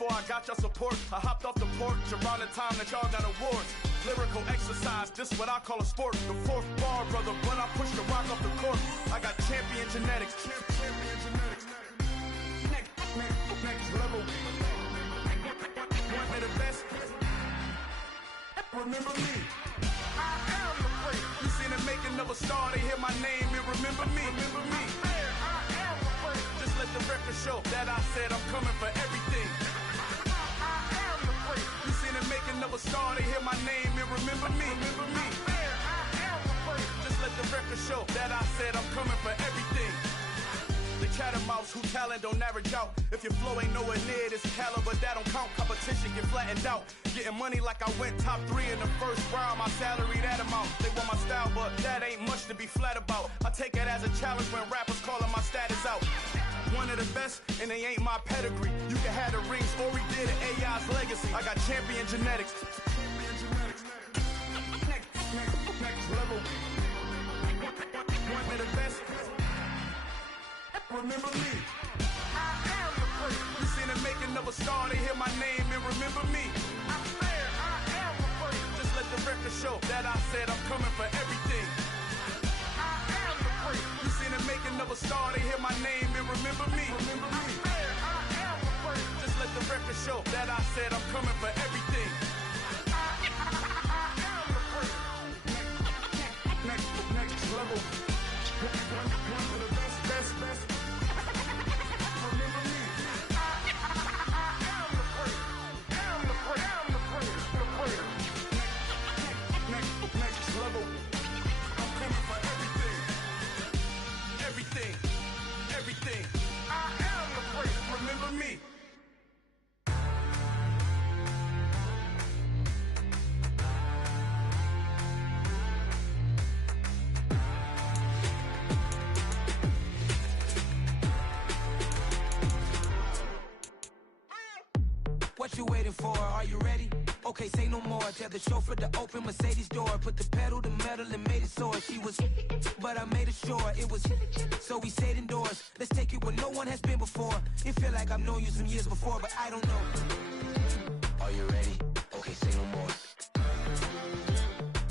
before I got your support. I hopped off the porch around the time that y'all got awards. Lyrical exercise, this what I call a sport. The fourth bar, brother, when I push the rock off the court. I got champion genetics. Champion genetics. Next level. One of the best. Remember me. I am the place. You seen the making of a star, they hear my name and remember me. Remember me. I am the place. Just let the record show that I said I'm coming for everything. I am the place. You seen the making of a star, they hear my name and remember me. Remember me. I am the place. Just let the record show that I said I'm coming for everything. The catamounts who talent don't average out. If your flow ain't nowhere near this caliber, that don't count. Competition get flattened out. Getting money like I went top 3 in the first round. My salary that amount. They want my style, but that ain't much to be flat about. I take it as a challenge when rappers calling my status out. One of the best, and they ain't my pedigree. You can have the rings, or we did it, AI's legacy. I got champion genetics. Next level. One of the best. Remember me. I am the place. You seen the making of a star, they hear my name and remember me. I swear I am the place. Just let the record show that I said I'm coming for everything. I am the place. You seen the making of a star, they hear my name and remember me. Remember me. I swear I am the place. Just let the record show that I said I'm coming for everything. I am the place. Next level. One of the best. Remember me. I am the place. Am the place. The place. Next level. I'm coming for everything. Everything. I am the place. Remember me. What you waiting for? Are you ready? Okay, say no more. Tell the chauffeur to open Mercedes door. Put the pedal to metal and made it soar. She was, but I made it sure it was. So we stayed indoors. Let's take it where no one has been before. It feel like I've known you some years before, but I don't know. Are you ready? Okay, say no more.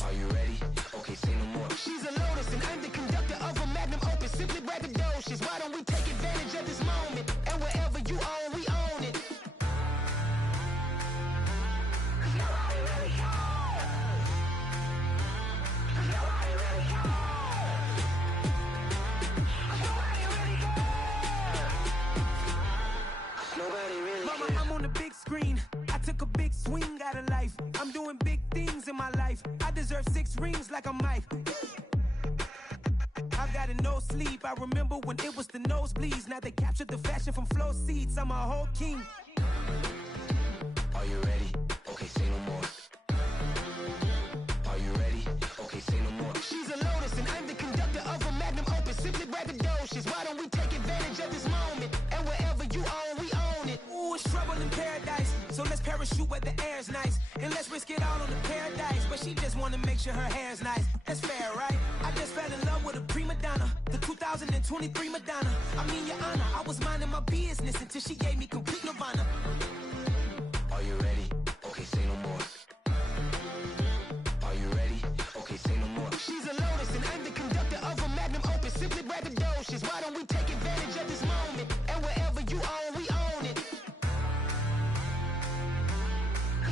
Are you ready? Okay, say no more. She's a Lotus and I'm the conductor of a Magnum Opus. Simply braggadocious. Why don't we take advantage of this moment? And wherever you own, we own it. Screen. I took a big swing out of life. I'm doing big things in my life. I deserve 6 rings like I'm Mike. I've got no sleep. I remember when it was the nosebleeds. Now they captured the fashion from flow seats. I'm a whole king. Are you ready? Okay, say no more. Are you ready? Okay, say no more. She's a Lotus and I'm the conductor of a Magnum Opus. Simply braggadocious. Why don't we take advantage of this moment? And wherever you own, we own it. Ooh, it's trouble in paradise. So let's parachute where the air's nice. And let's risk it all on the paradise. But she just wanna make sure her hair's nice. That's fair, right? I just fell in love with a prima donna. The 2023 Madonna. I mean, your honor, I was minding my business until she gave me complete nirvana. Are you ready? Okay, say no more. Are you ready? Okay, say no more. She's a Lotus and I'm the conductor of a Magnum Opus. Simply braggadocious. Why don't we take advantage of this moment? And wherever you own, we own it.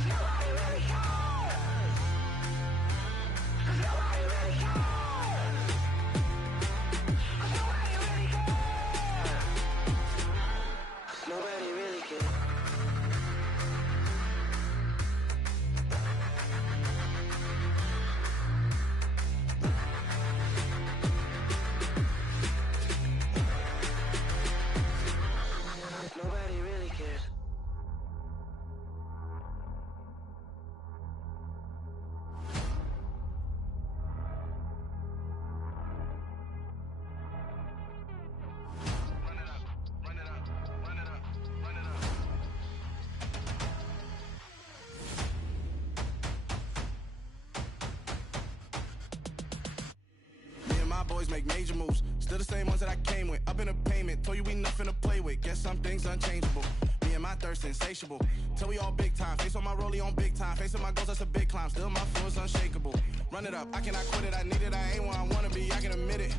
Nobody really cares. Nobody really cares. Boys make major moves, still the same ones that I came with. Up in a payment, told you we nothing to play with. Guess some things unchangeable. Me and my thirst insatiable. Till we all big time, face on my rollie on big time. Facing my goals, that's a big climb, still my flow is unshakable. Run it up, I cannot quit it, I need it, I ain't where I wanna be, I can admit it.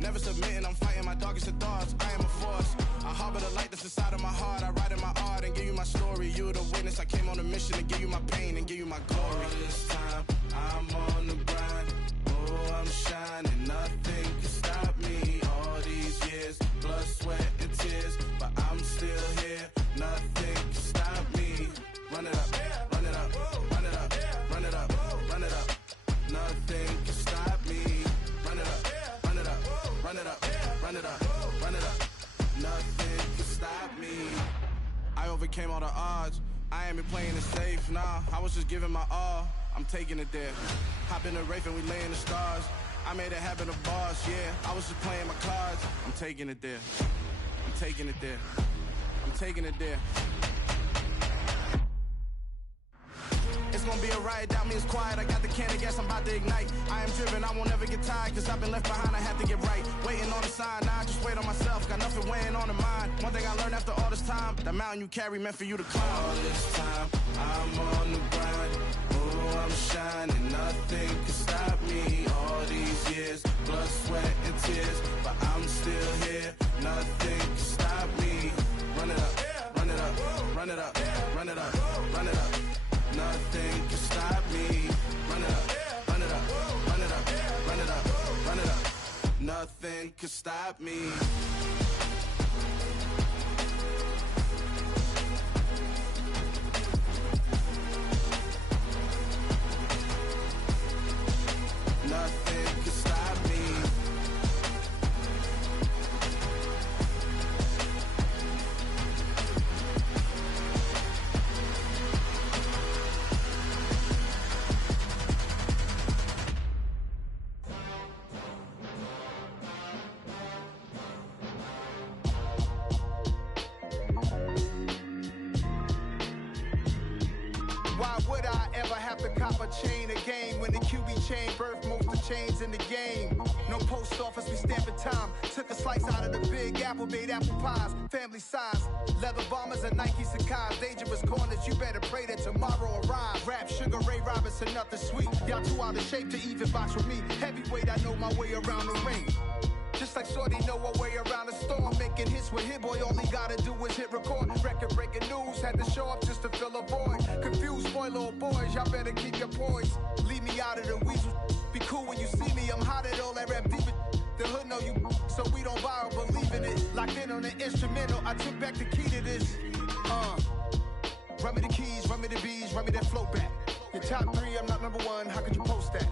Never submitting, I'm fighting my darkest of thoughts, I am a force. I harbor the light that's inside of my heart, I write in my art and give you my story. You the witness, I came on a mission to give you my pain and give you my glory. All this time, I'm on the grind, oh, I'm shining, nothing can stop me. All these years, blood, sweat, and tears, but I'm still here, nothing can stop me. Run it up, run it up, run it up, run it up, run it up. Nothing can stop me. Run it up, run it up, run it up, run it up, run it up. Nothing can stop me. I overcame all the odds. I ain't been playing it safe, nah. I was just giving my all. I'm taking it there. Hop in the Wraith and we lay in the stars. I made it happen, a boss, yeah. I was just playing my cards. I'm taking it there. I'm taking it there. I'm taking it there. It's gonna be a riot, doubt me it's quiet. I got the can of gas, I'm about to ignite. I am driven, I won't ever get tired, cause I've been left behind, I had to get right. Waiting on the sign, now I just wait on myself. Got nothing weighing on the mind. One thing I learned after all this time, the mountain you carry meant for you to climb. All this time, I'm on the grind. Oh, I'm shining, nothing can stop me. All these years, blood, sweat, and tears, but I'm still here, nothing can stop me. Run it up, run it up, run it up, run it up, run it up. Nothing can stop me. Run it up, run it up, run it up, run it up, run it up. Nothing can stop me. Nothing can stop me. Why would I ever have to cop a chain again when the QB chain birthed most of the chains in the game? No post office, we stamping time. Took a slice out of the big apple, made apple pies, family size. Leather bombers and Nike Sacai's, dangerous corners, you better pray that tomorrow arrives. Rap, Sugar Ray Robinson, nothing sweet. Y'all too out of shape to even box with me. Heavyweight, I know my way around the ring. Just like Shorty know her way around the storm. Making hits with Hit Boy, all he gotta do is hit record. Record breaking news, had to show up just to fill a void. Confused boy, little boys, y'all better keep your poise. Leave me out of the weasel. Be cool when you see me, I'm hot at all that rap deep. The hood know you, so we don't borrow, believe in it. Locked in on the instrumental, I took back the key to this. Run me the keys, run me the bees, run me that flow back. Your top three, I'm not number one, how could you post that?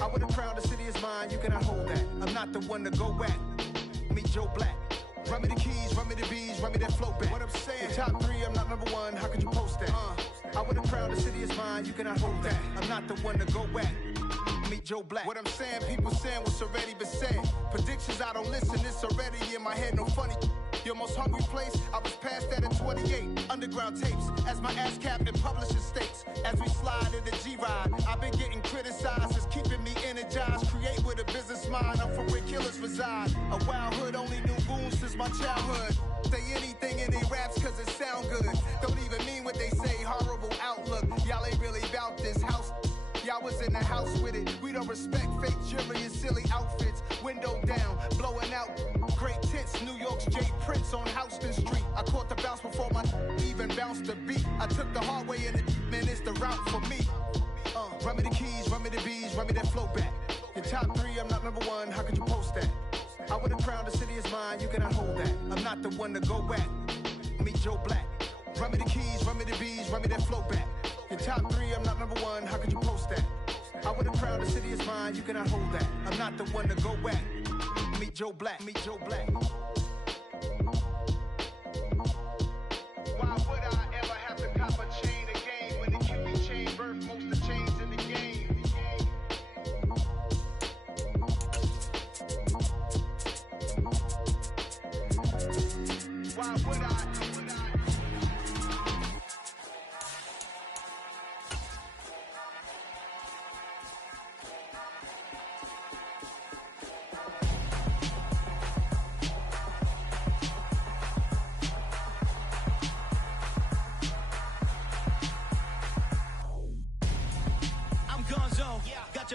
I would've crowned the city is mine, you cannot hold that. I'm not the one to go back. Meet Joe Black. Run me the keys, run me the bees, run me that flow back. What I'm saying, your top three, I'm not number one, how could you post that? I would've crowned the city is mine, you cannot hold that. I'm not the one to go back. Meet Joe Black. What I'm saying, people saying what's already been said. Predictions, I don't listen, it's already in my head, no funny. Your most hungry place, I was past that in 28. Underground tapes, as my ass cap in publishing states. As we slide in the G-Ride, I've been getting criticized, it's keeping me energized. Create with a business mind, I'm from where killers reside. A wild hood, only knew goons since my childhood. Say anything in they raps cause it sound good. Don't even mean what they say, horrible outlook. Y'all ain't really about this house. Y'all was in the house with it. We don't respect fake jewelry and silly outfits. Window down, blowing out great tits. New York's Jay Prince on Houston Street. I caught the bounce before my even bounced the beat. I took the hard way and man, it's the route for me. Run me the keys, run me the bees, run me that flow back. Your top three, I'm not number one, how could you post that? I would've crowned the city is mine, you cannot hold that. I'm not the one to go back. Meet Joe Black. Run me the keys, run me the bees, run me that flow back. Your top three, I'm not number one, how could you post that? I would've crowned the city is mine, you cannot hold that. I'm not the one to go back. Meet Joe Black, meet Joe Black. Why would I ever have to cop a chain again when the QB chain birthed most of the chains in the game? Why would I?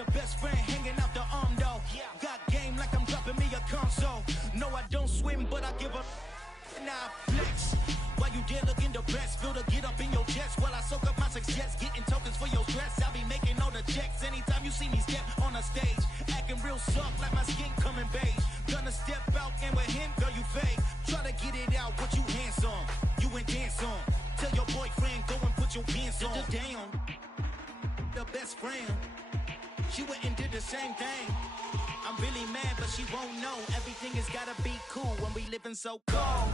your best friend hanging out the arm though. Got game like I'm dropping me a console. No, I don't swim, but I give a nah flex. While you there looking depressed, feel to get up in your chest while I soak up my success, getting tokens for your stress. I'll be making all the checks anytime you see me step on a stage, acting real soft like my skin coming beige. Gonna step out and with him, girl, you fake. Try to get it out, what you handsome, you and dance on. Tell your boyfriend, go and put your pants on. Damn, the best friend, she went and did the same thing. I'm really mad, but she won't know. Everything has gotta be cool when we living so cold.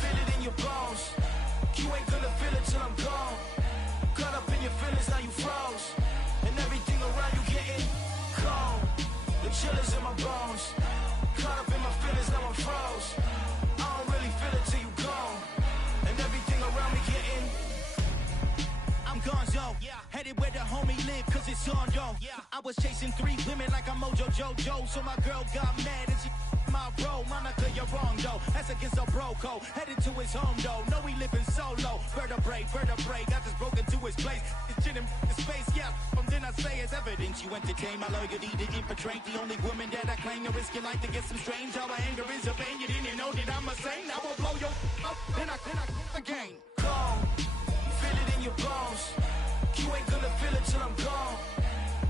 Feel it in your bones. You ain't gonna feel it till I'm gone. Caught up in your feelings, now you froze. And everything around you getting cold. The chill is in my bones. Caught up in my feelings, now I'm froze. I don't really feel it till you gone. And everything around me getting I'm gonzo, headed where the homie live, cause it's on, yo. I was chasing 3 women like I'm Mojo Jojo, so my girl got mad and she my bro. Monica, you're wrong, though. That's against a bro code. Headed to his home, though. No, he living solo. Vertebrae, got just broken to his place. It's shit in his face, yeah. From then I say it's evidence you entertain my loyalty to infiltrate. The only woman that I claim to risk your life to get some strange. All my anger is a pain. You didn't know that I'm a saint. I will blow your up, then I again. Gone. Feel it in your bones. You ain't gonna feel it till I'm gone.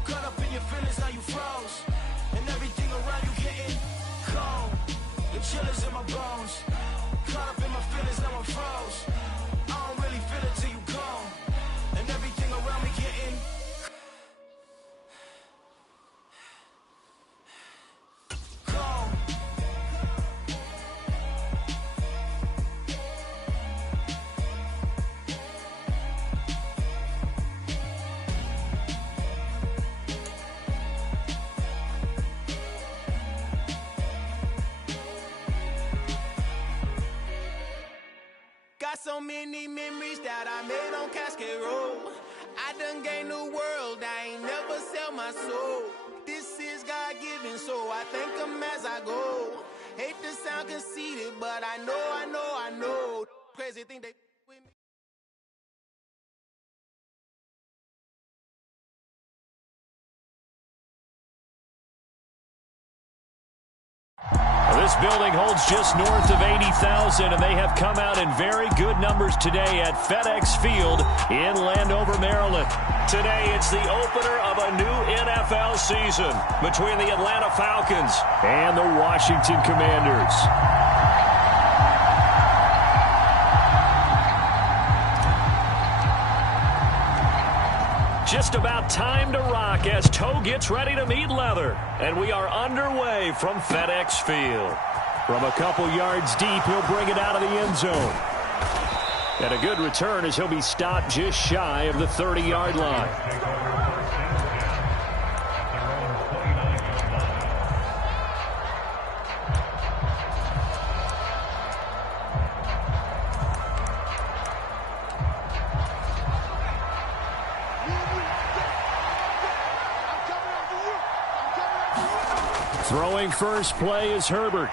Caught up in your feelings, now you froze. And everything around you getting cold. The chill is in my bones. Caught up in my feelings, now I'm froze. I don't really feel it till you gone. And everything around me getting cold. Got so many memories that I made on Cascade Road. I done gained the world, I ain't never sell my soul. This is God-given, so I thank him as I go. Hate to sound conceited, but I know. Crazy thing they with me. This building holds just north of 80,000, and they have come out in very good numbers today at FedEx Field in Landover, Maryland. Today, it's the opener of a new NFL season between the Atlanta Falcons and the Washington Commanders. Just about time to rock as toe gets ready to meet leather. And we are underway from FedEx Field. From a couple yards deep, he'll bring it out of the end zone. And a good return as he'll be stopped just shy of the 30-yard line. Throwing first play is Herbert.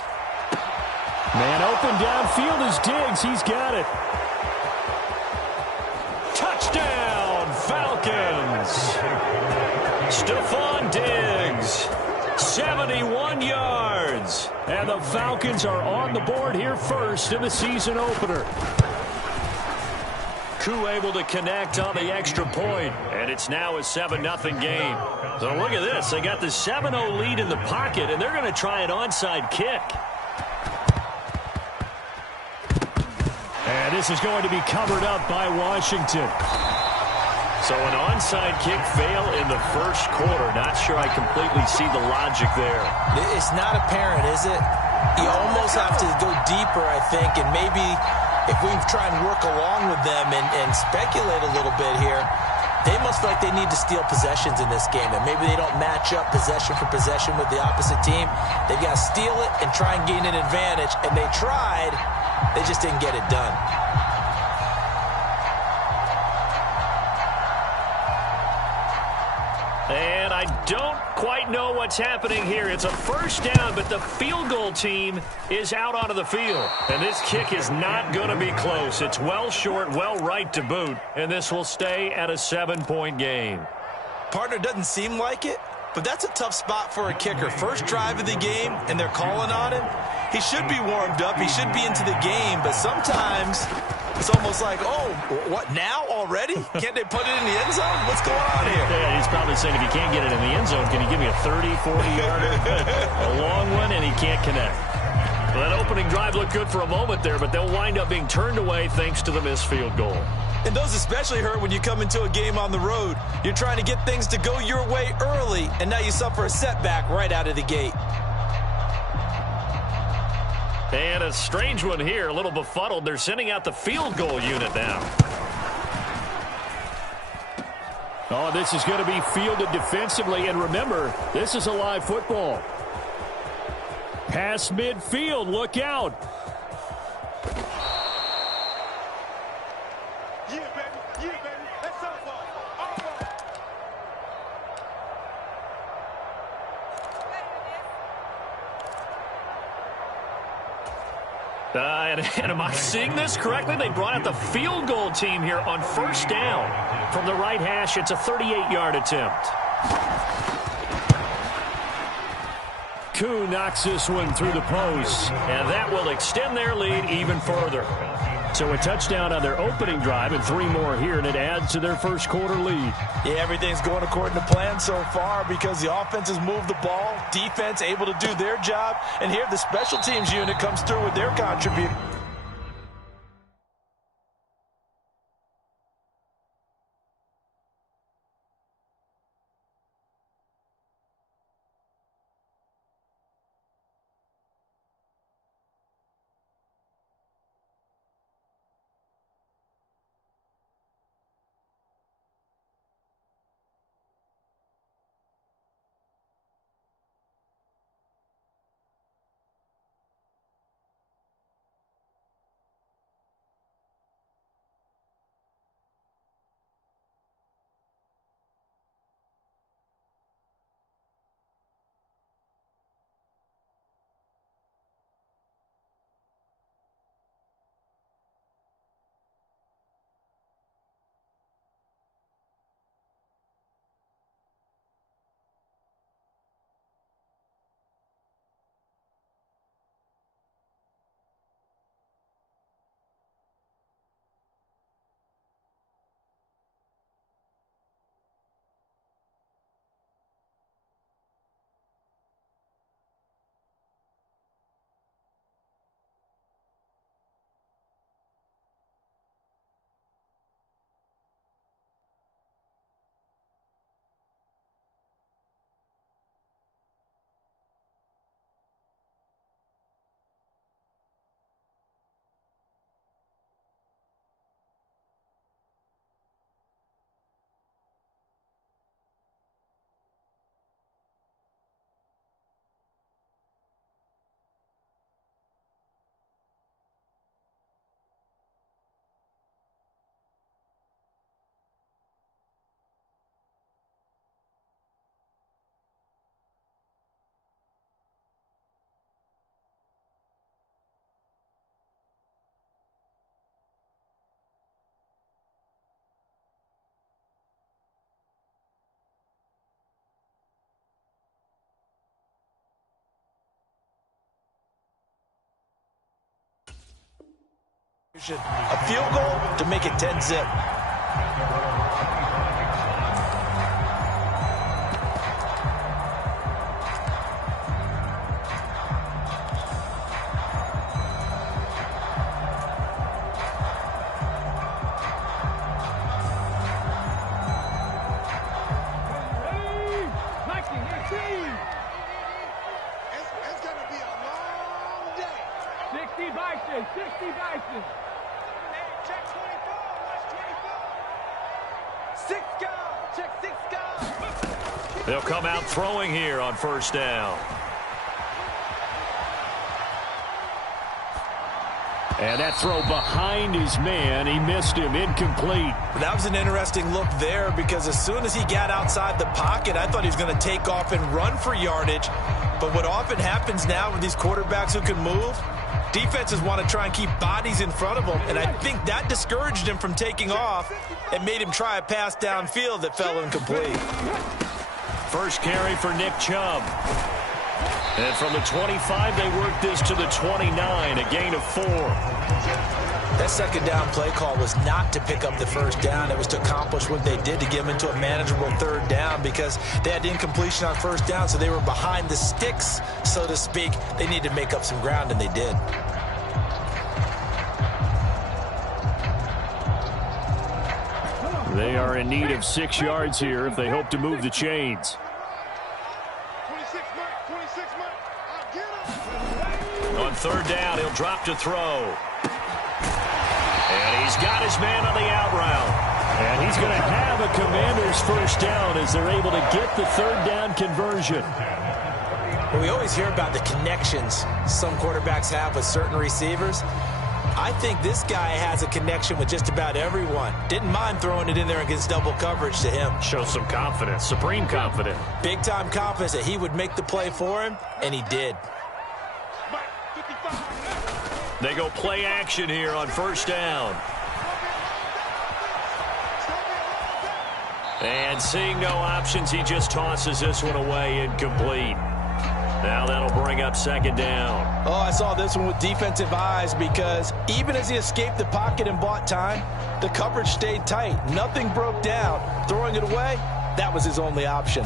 Man open downfield is Diggs. He's got it. Touchdown, Falcons. Stephon Diggs, 71 yards. And the Falcons are on the board here first in the season opener. Able to connect on the extra point, and it's now a 7-0 game. So look at this. They got the 7-0 lead in the pocket, and they're going to try an onside kick. And this is going to be covered up by Washington. So an onside kick fail in the first quarter. Not sure I completely see the logic there. It's not apparent, is it? You almost have to go deeper, I think, and maybe if we try and work along with them and speculate a little bit here, they must feel like they need to steal possessions in this game, and maybe they don't match up possession for possession with the opposite team. They've got to steal it and try and gain an advantage, and they tried. They just didn't get it done. And I don't quite know what's happening here. It's a first down, but the field goal team is out onto the field. And this kick is not going to be close. It's well short, well right to boot. And this will stay at a 7-point game. Partner, doesn't seem like it, but that's a tough spot for a kicker. First drive of the game, and they're calling on him. He should be warmed up. He should be into the game, but sometimes it's almost like, oh, what, now already? Can't they put it in the end zone? What's going on here? Yeah, he's probably saying, if you can't get it in the end zone, can you give me a 30, 40-yarder? A long one, and he can't connect. Well, that opening drive looked good for a moment there, but they'll wind up being turned away thanks to the missed field goal. And those especially hurt when you come into a game on the road. You're trying to get things to go your way early, and now you suffer a setback right out of the gate. And a strange one here, a little befuddled. They're sending out the field goal unit now. Oh, this is going to be fielded defensively. And remember, this is a live football. Pass midfield, look out. Yeah, baby, that's over. And am I seeing this correctly? They brought out the field goal team here on first down. From the right hash, it's a 38-yard attempt. Koo knocks this one through the post, and that will extend their lead even further. So a touchdown on their opening drive and 3 more here, and it adds to their first quarter lead. Yeah, everything's going according to plan so far because the offense has moved the ball, defense able to do their job, and here the special teams unit comes through with their contribution. A field goal to make it 10-zip. It's going to be a long day. 60 Bison, 60 Bison. Check 24, watch 24. 6 guard, check 6 guard. They'll come out throwing here on first down. And that throw behind his man, he missed him, incomplete. That was an interesting look there because as soon as he got outside the pocket, I thought he was going to take off and run for yardage. But what often happens now with these quarterbacks who can move, defenses want to try and keep bodies in front of them, and I think that discouraged him from taking off and made him try a pass downfield that fell incomplete. First carry for Nick Chubb. And from the 25, they work this to the 29, a gain of 4. That second down play call was not to pick up the first down. It was to accomplish what they did, to get them into a manageable third down, because they had incompletion on first down, so they were behind the sticks, so to speak. They needed to make up some ground, and they did. They are in need of 6 yards here if they hope to move the chains. 26 Mike. I'll get him. On third down, he'll drop to throw. And he's got his man on the out route. And he's going to have a Commander's first down as they're able to get the third down conversion. Well, we always hear about the connections some quarterbacks have with certain receivers. I think this guy has a connection with just about everyone. Didn't mind throwing it in there against double coverage to him. Shows some confidence, supreme confidence. Big-time confidence that he would make the play for him, and he did. They go play action here on first down. And seeing no options, he just tosses this one away, incomplete. Now that'll bring up second down. Oh, I saw this one with defensive eyes, because even as he escaped the pocket and bought time, the coverage stayed tight. Nothing broke down. Throwing it away, that was his only option.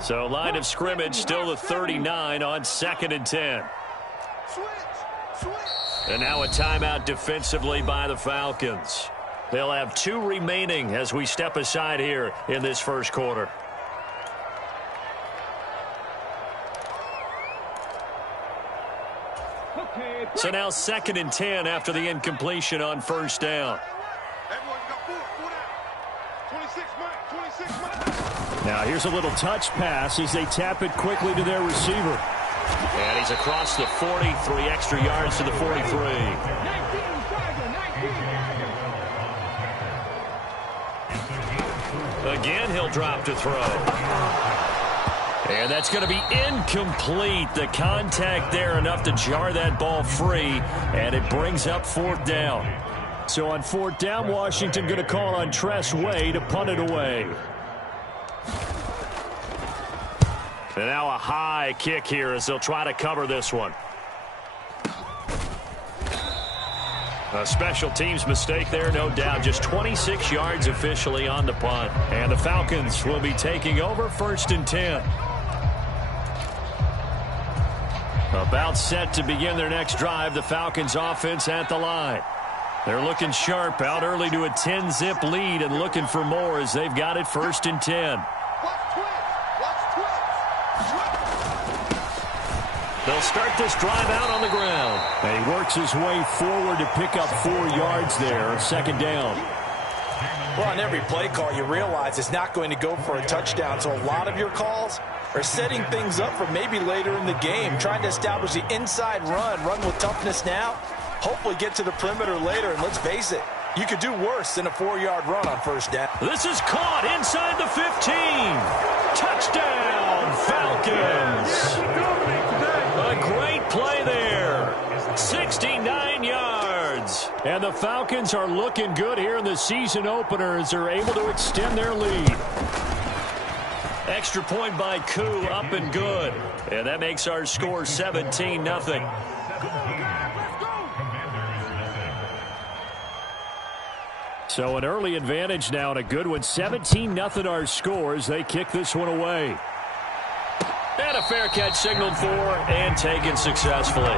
So line of scrimmage still the 39 on 2nd and 10. And now a timeout defensively by the Falcons. They'll have 2 remaining as we step aside here in this first quarter. So now 2nd and 10 after the incompletion on first down. Now here's a little touch pass as they tap it quickly to their receiver. And he's across the 40, 3 extra yards to the 43. Again, he'll drop to throw. And that's going to be incomplete. The contact there enough to jar that ball free, and it brings up 4th down. So on 4th down, Washington going to call on Tress Way to punt it away. And now a high kick here as they'll try to cover this one. A special teams mistake there, no doubt. Just 26 yards officially on the punt. And the Falcons will be taking over 1st and 10. About set to begin their next drive. The Falcons offense at the line. They're looking sharp, out early to a 10-zip lead and looking for more as they've got it 1st and 10. They'll start this drive out on the ground. And he works his way forward to pick up 4 yards there, 2nd down. Well, on every play call, you realize it's not going to go for a touchdown. So a lot of your calls are setting things up for maybe later in the game, trying to establish the inside run with toughness now, hopefully get to the perimeter later. And let's face it, you could do worse than a 4-yard run on first down. This is caught inside the 15. Touchdown, Falcons. A great play there. 69 yards. And the Falcons are looking good here in the season opener as they're able to extend their lead. Extra point by Koo, up and good. And that makes our score 17-0. So an early advantage now and a good one. 17-0 our scores. They kick this one away. And a fair catch signaled for and taken successfully.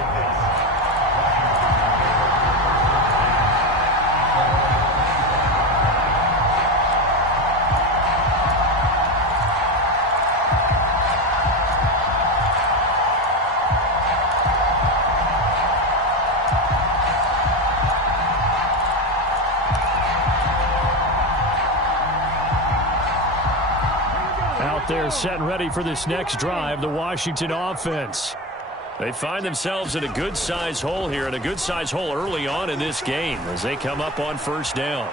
They're set and ready for this next drive, the Washington offense. They find themselves in a good-sized hole here, and a good-sized hole early on in this game as they come up on first down.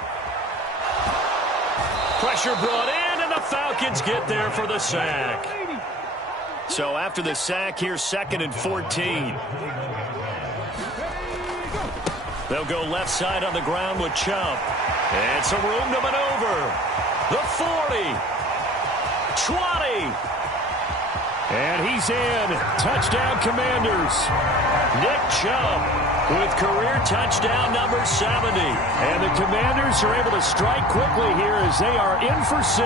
Pressure brought in, and the Falcons get there for the sack. So after the sack, here's 2nd and 14. They'll go left side on the ground with Chubb. And some room to maneuver. The 40. 20. And he's in. Touchdown, Commanders. Nick Chubb with career touchdown number 70. And the Commanders are able to strike quickly here as they are in for 6.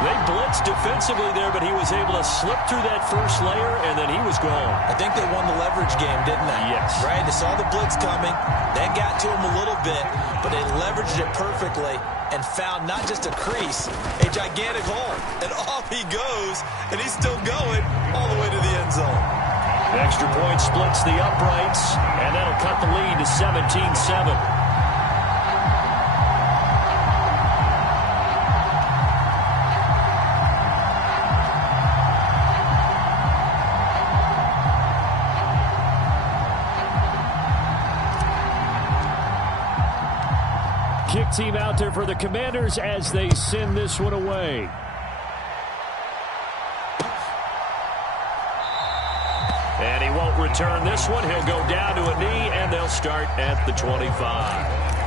They blitzed defensively there, but he was able to slip through that first layer, and then he was gone. I think they won the leverage game, didn't they? Yes. Right? They saw the blitz coming. That got to him a little bit, but they leveraged it perfectly and found not just a crease, a gigantic hole. And off he goes, and he's still going all the way to the end zone. The extra point splits the uprights, and that'll cut the lead to 17-7. Kick team out there for the Commanders as they send this one away. And he won't return this one. He'll go down to a knee, and they'll start at the 25.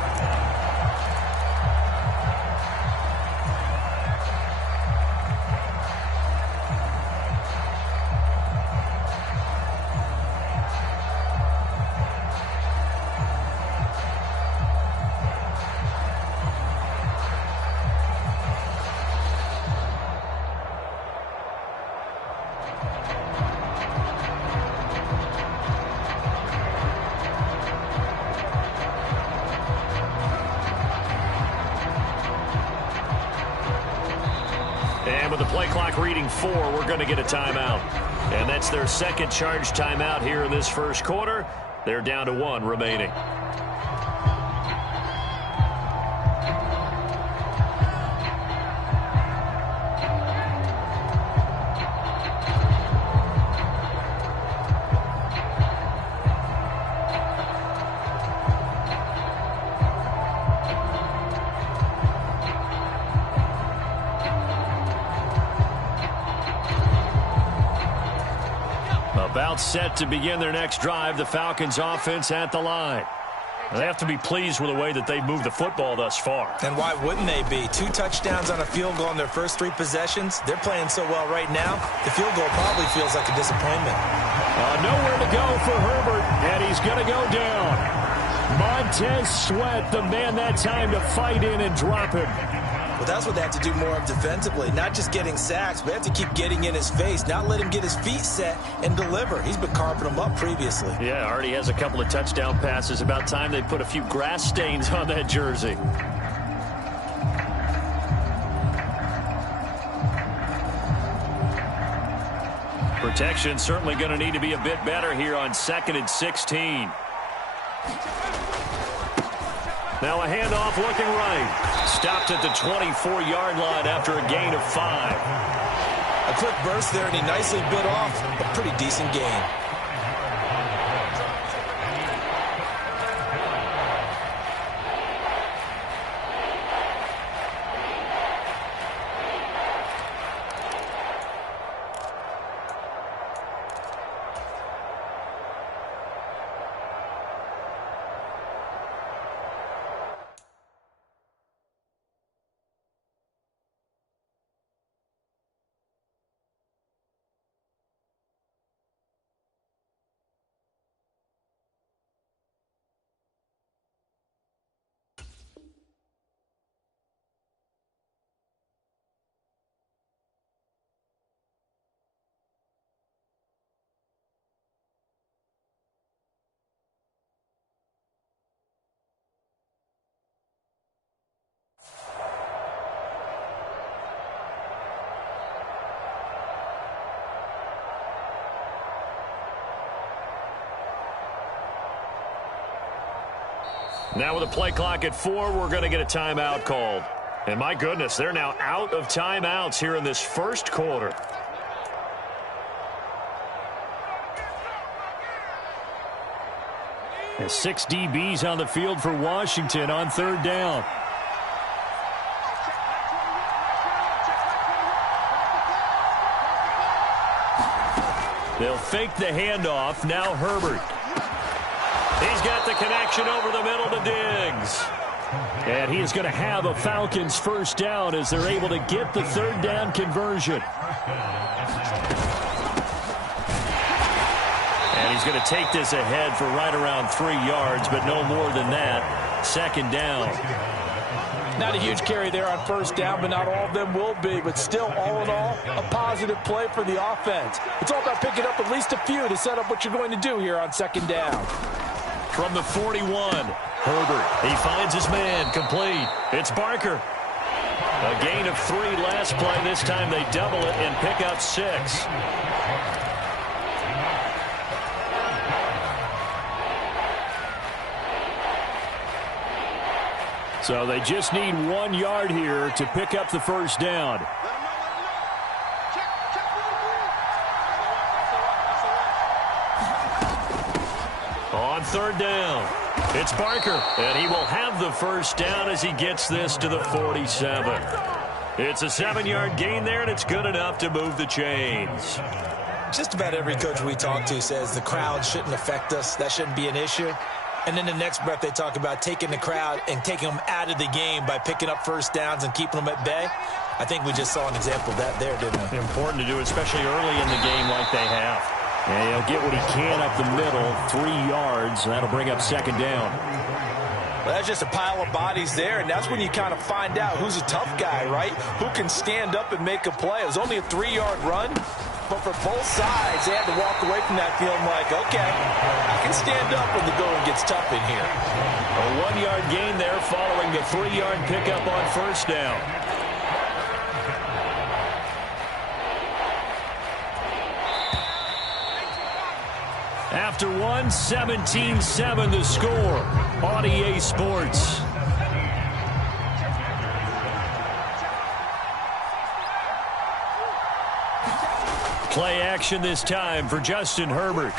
And with the play clock reading 4, we're going to get a timeout. And that's their second charge timeout here in this first quarter. They're down to 1 remaining. About set to begin their next drive, the Falcons offense at the line. They have to be pleased with the way that they've moved the football thus far. And why wouldn't they be? 2 touchdowns on a field goal in their first 3 possessions. They're playing so well right now, the field goal probably feels like a disappointment. Nowhere to go for Herbert, and he's going to go down. Montez Sweat, the man that time to fight in and drop him. Well, that's what they have to do more of defensively, not just getting sacks, but they have to keep getting in his face, not let him get his feet set and deliver. He's been carving them up previously. Yeah, already has a couple of touchdown passes. About time they put a few grass stains on that jersey. Protection certainly going to need to be a bit better here on 2nd and 16. Now a handoff looking right. Stopped at the 24-yard line after a gain of 5. A quick burst there, and he nicely bit off a pretty decent gain. Now with a play clock at 4, we're going to get a timeout called. And my goodness, they're now out of timeouts here in this first quarter. And 6 DBs on the field for Washington on 3rd down. They'll fake the handoff. Now Herbert. He's got the connection over the middle to Diggs. And he is going to have a Falcons first down as they're able to get the third down conversion. And he's going to take this ahead for right around 3 yards, but no more than that. Second down. Not a huge carry there on first down, but not all of them will be. But still, all in all, a positive play for the offense. It's all about picking up at least a few to set up what you're going to do here on second down. From the 41, Herbert. He finds his man. Complete. It's Barker. A gain of 3 last play. This time they double it and pick up 6. So they just need 1 yard here to pick up the first down. On third down, it's Barker, and he will have the first down as he gets this to the 47. It's a 7-yard gain there, and it's good enough to move the chains. Just about every coach we talk to says the crowd shouldn't affect us. That shouldn't be an issue. And then the next breath they talk about taking the crowd and taking them out of the game by picking up first downs and keeping them at bay. I think we just saw an example of that there, didn't we? Important to do, especially early in the game like they have. And he'll get what he can up the middle, 3 yards. That'll bring up second down. Well, that's just a pile of bodies there, and that's when you kind of find out who's a tough guy, right? Who can stand up and make a play. It was only a 3-yard run, but for both sides, they had to walk away from that feeling like, okay, I can stand up when the going gets tough in here. A 1-yard gain there following the 3-yard pickup on first down. After 1, 17-7 the score on EA Sports. Play action this time for Justin Herbert.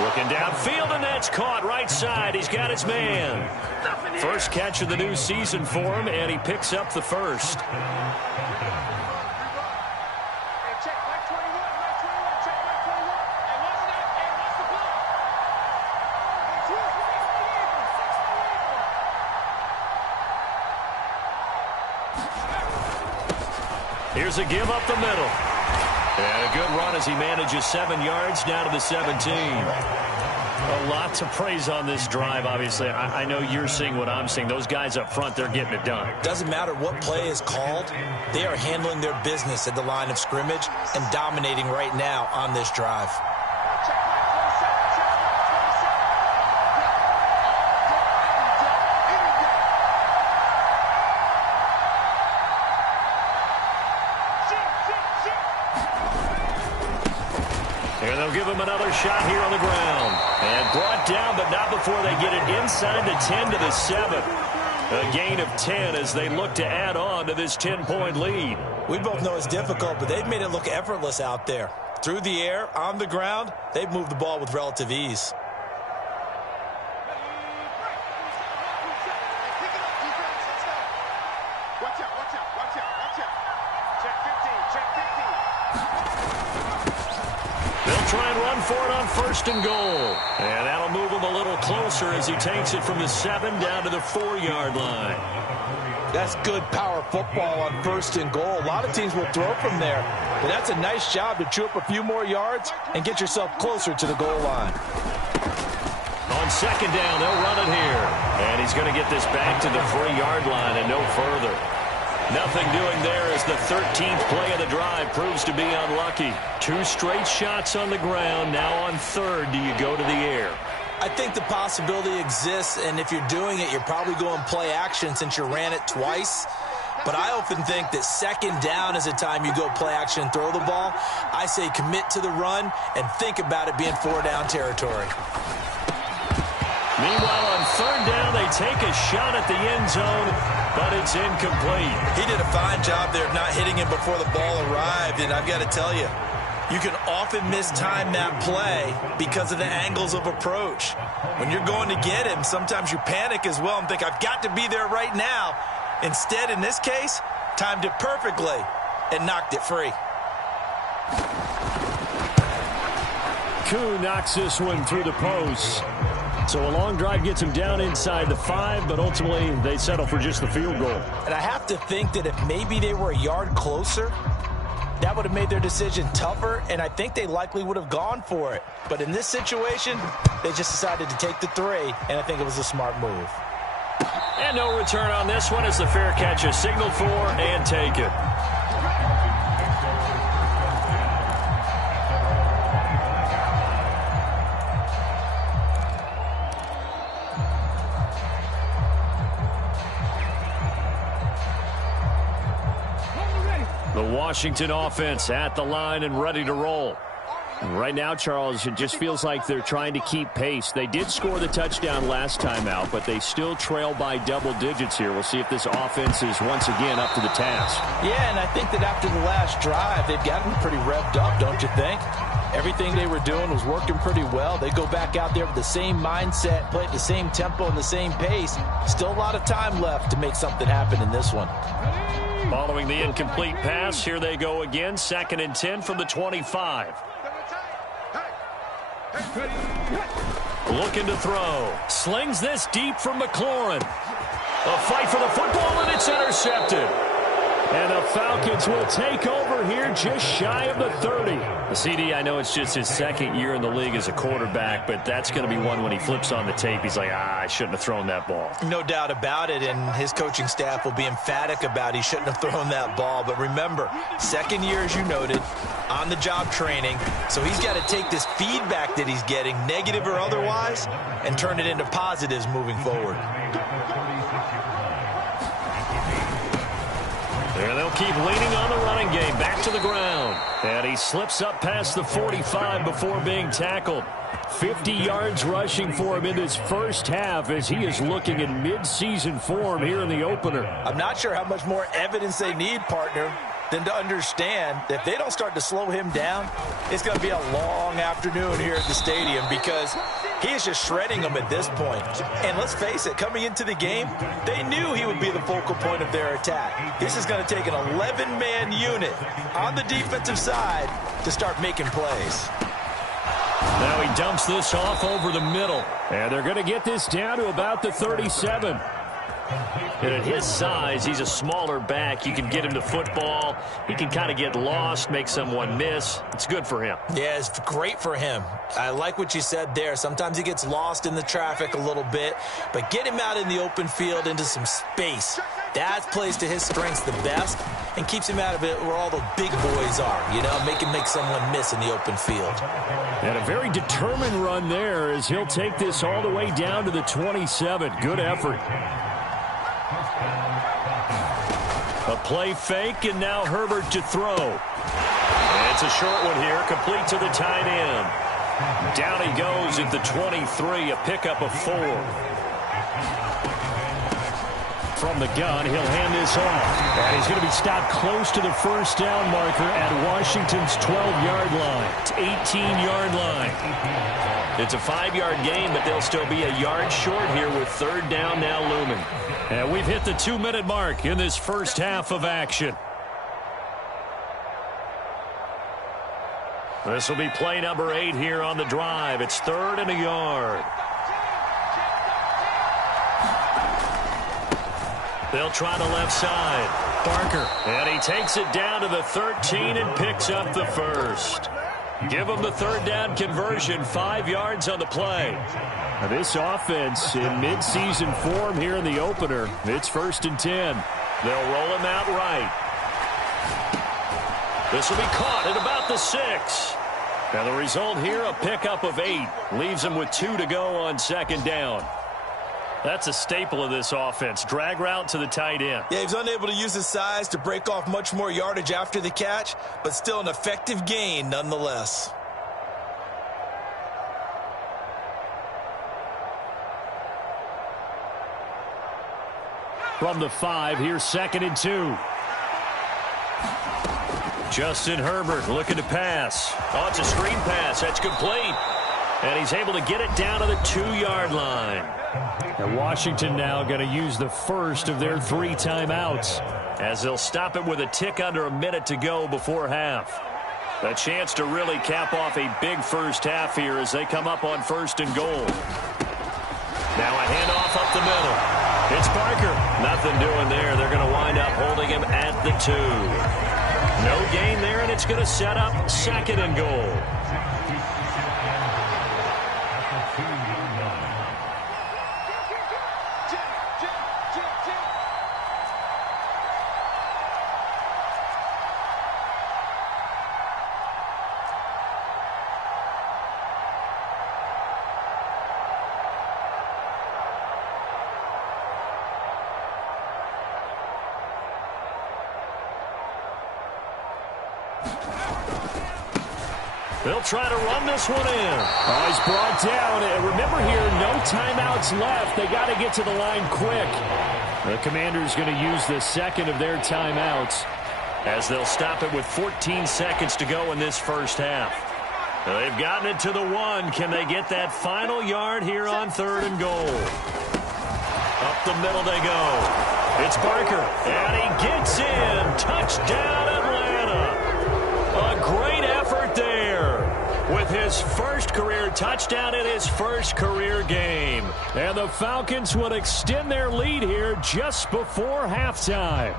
Looking downfield, and that's caught right side. He's got his man. First catch of the new season for him, and he picks up the first. Here's a give up the middle. And a good run as he manages 7 yards down to the 17. A lot to praise on this drive, obviously. I know you're seeing what I'm seeing. Those guys up front, they're getting it done. Doesn't matter what play is called. They are handling their business at the line of scrimmage and dominating right now on this drive. And they'll give him another shot here on the ground. And brought down, but not before they get it inside the 10 to the 7. A gain of 10 as they look to add on to this 10-point lead. We both know it's difficult, but they've made it look effortless out there. Through the air, on the ground, they've moved the ball with relative ease. Try and run for it on first and goal. And that'll move him a little closer as he takes it from the 7 down to the 4-yard line. That's good power football on first and goal. A lot of teams will throw from there, but that's a nice job to chew up a few more yards and get yourself closer to the goal line. On second down, they'll run it here. And he's going to get this back to the 3-yard line and no further. Nothing doing there as the 13th play of the drive proves to be unlucky. 2 straight shots on the ground. Now on third, do you go to the air? I think the possibility exists, and if you're doing it, you're probably going play action since you ran it twice. But I often think that second down is a time you go play action and throw the ball. I say commit to the run and think about it being 4-down territory. Meanwhile, on third down, they take a shot at the end zone, but it's incomplete. He did a fine job there of not hitting him before the ball arrived, and I've got to tell you, you can often mistime that play because of the angles of approach. When you're going to get him, sometimes you panic as well and think, I've got to be there right now. Instead, in this case, timed it perfectly and knocked it free. Koo knocks this one through the post. So a long drive gets him down inside the 5, but ultimately they settle for just the field goal. And I have to think that if maybe they were a yard closer, that would have made their decision tougher, and I think they likely would have gone for it. But in this situation, they just decided to take the 3, and I think it was a smart move. And no return on this one as the fair catch is signaled for and taken. The Washington offense at the line and ready to roll. Right now, Charles, it just feels like they're trying to keep pace. They did score the touchdown last time out, but they still trail by double digits here. We'll see if this offense is once again up to the task. Yeah, and I think that after the last drive, they've gotten pretty revved up, don't you think? Everything they were doing was working pretty well. They go back out there with the same mindset, play at the same tempo and the same pace. Still a lot of time left to make something happen in this one. Following the incomplete pass, here they go again. 2nd and 10 from the 25. Looking to throw. Slings this deep from McLaurin. A fight for the football, and it's intercepted. And the Falcons will take over here just shy of the 30. The CD, I know it's just his 2nd year in the league as a quarterback, but that's going to be one when he flips on the tape. He's like, I shouldn't have thrown that ball. No doubt about it, and his coaching staff will be emphatic about he shouldn't have thrown that ball. But remember, 2nd year, as you noted, on-the-job training. So he's got to take this feedback that he's getting, negative or otherwise, and turn it into positives moving forward. And they'll keep leaning on the running game. Back to the ground. And he slips up past the 45 before being tackled. 50 yards rushing for him in this first half as he is looking in mid-season form here in the opener. I'm not sure how much more evidence they need, partner, than to understand that if they don't start to slow him down, it's going to be a long afternoon here at the stadium because he is just shredding them at this point. And let's face it, coming into the game, they knew he would be the focal point of their attack. This is going to take an 11-man unit on the defensive side to start making plays. Now he dumps this off over the middle. And they're going to get this down to about the 37. And at his size, he's a smaller back. You can get him the football. He can kind of get lost, make someone miss. It's good for him. Yeah, it's great for him. I like what you said there. Sometimes he gets lost in the traffic a little bit, but get him out in the open field into some space. That plays to his strengths the best and keeps him out of it where all the big boys are, you know, make him make someone miss in the open field. And a very determined run there as he'll take this all the way down to the 27. Good effort. A play fake, and now Herbert to throw. And it's a short one here, complete to the tight end. Down he goes at the 23, a pickup of 4. From the gun, he'll hand this off. And he's going to be stopped close to the first down marker at Washington's 12-yard line. It's 18-yard line. It's a 5-yard gain, but they'll still be a yard short here with 3rd down now looming. And we've hit the 2-minute mark in this first half of action. This will be play number 8 here on the drive. It's 3rd and a yard. They'll try the left side. Barker. And he takes it down to the 13 and picks up the first. Give them the 3rd down conversion, 5 yards on the play. Now this offense in mid-season form here in the opener. It's 1st and 10. They'll roll him out right. This will be caught at about the 6. Now the result here, a pickup of 8. Leaves him with 2 to go on 2nd down. That's a staple of this offense. Drag route to the tight end. Yeah, he's unable to use his size to break off much more yardage after the catch, but still an effective gain nonetheless. From the 5, here's 2nd and 2. Justin Herbert looking to pass. Oh, it's a screen pass. That's complete. And he's able to get it down to the 2-yard line. And Washington now going to use the first of their 3 timeouts as they'll stop it with a tick under a minute to go before half. A chance to really cap off a big first half here as they come up on 1st and goal. Now a handoff up the middle. It's Parker. Nothing doing there. They're going to wind up holding him at the 2. No gain there, and it's going to set up 2nd and goal. They'll try to run this one in. Oh, he's brought down. And remember here, no timeouts left. They got to get to the line quick. The Commanders going to use the 2nd of their timeouts as they'll stop it with 14 seconds to go in this first half. They've gotten it to the 1. Can they get that final yard here on 3rd and goal? Up the middle they go. It's Parker, and he gets in. Touchdown, Atlanta. A great effort there with his first career touchdown in his first career game. And the Falcons would extend their lead here just before halftime.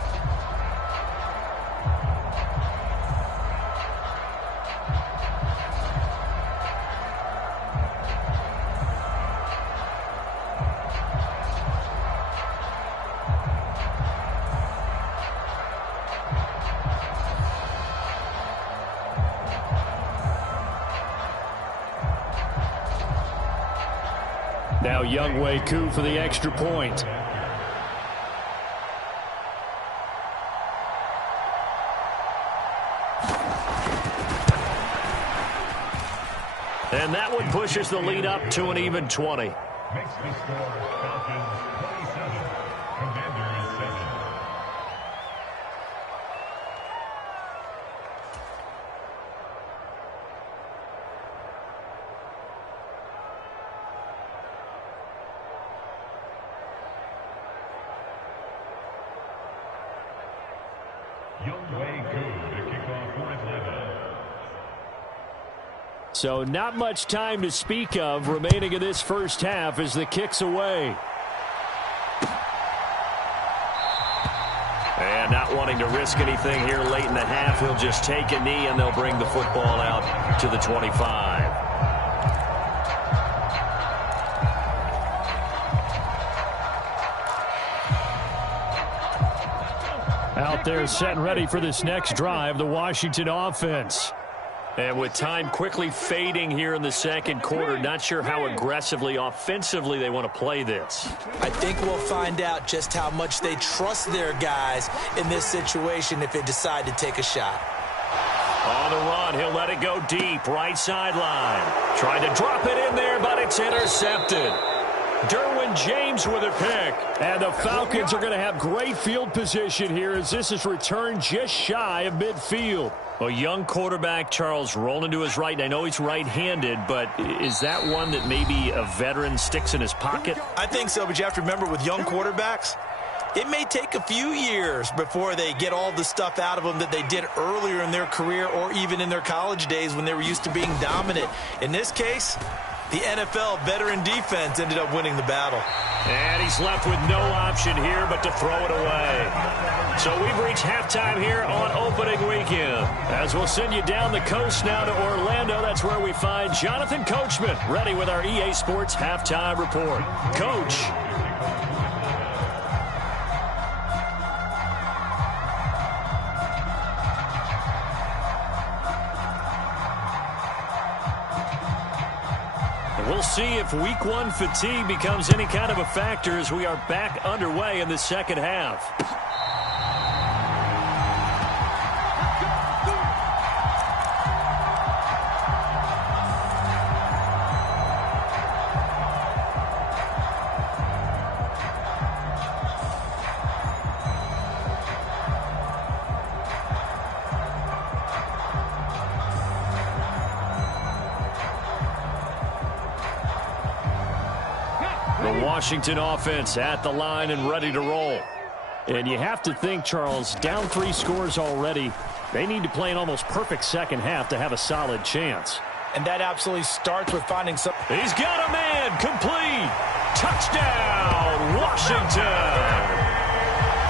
Now Younghoe Koo for the extra point. And that one pushes the lead up to an even 20. Makes the score Falcons 27, Commanders 7. Younghoe Koo to kick off for Atlanta. So not much time to speak of remaining in this first half as the kick's away. And not wanting to risk anything here late in the half, he'll just take a knee and they'll bring the football out to the 25. Out there set and ready for this next drive, the Washington offense. And with time quickly fading here in the second quarter, not sure how aggressively, offensively they want to play this. I think we'll find out just how much they trust their guys in this situation if they decide to take a shot. On the run, he'll let it go deep, right sideline. Trying to drop it in there, but it's intercepted. Derwin James with a pick. And the Falcons are going to have great field position here as this is returned just shy of midfield. A young quarterback, Charles, rolling to his right. And I know he's right-handed, but is that one that maybe a veteran sticks in his pocket? I think so, but you have to remember with young quarterbacks, it may take a few years before they get all the stuff out of them that they did earlier in their career or even in their college days when they were used to being dominant. In this case, the NFL veteran defense ended up winning the battle. And he's left with no option here but to throw it away. So we've reached halftime here on opening weekend. As we'll send you down the coast now to Orlando, that's where we find Jonathan Coachman ready with our EA Sports halftime report. Coach. We'll see if week one fatigue becomes any kind of a factor as we are back underway in the second half. The Washington offense at the line and ready to roll. And you have to think, Charles, down 3 scores already. They need to play an almost perfect second half to have a solid chance. And that absolutely starts with finding some... He's got a man. Complete. Touchdown, Washington.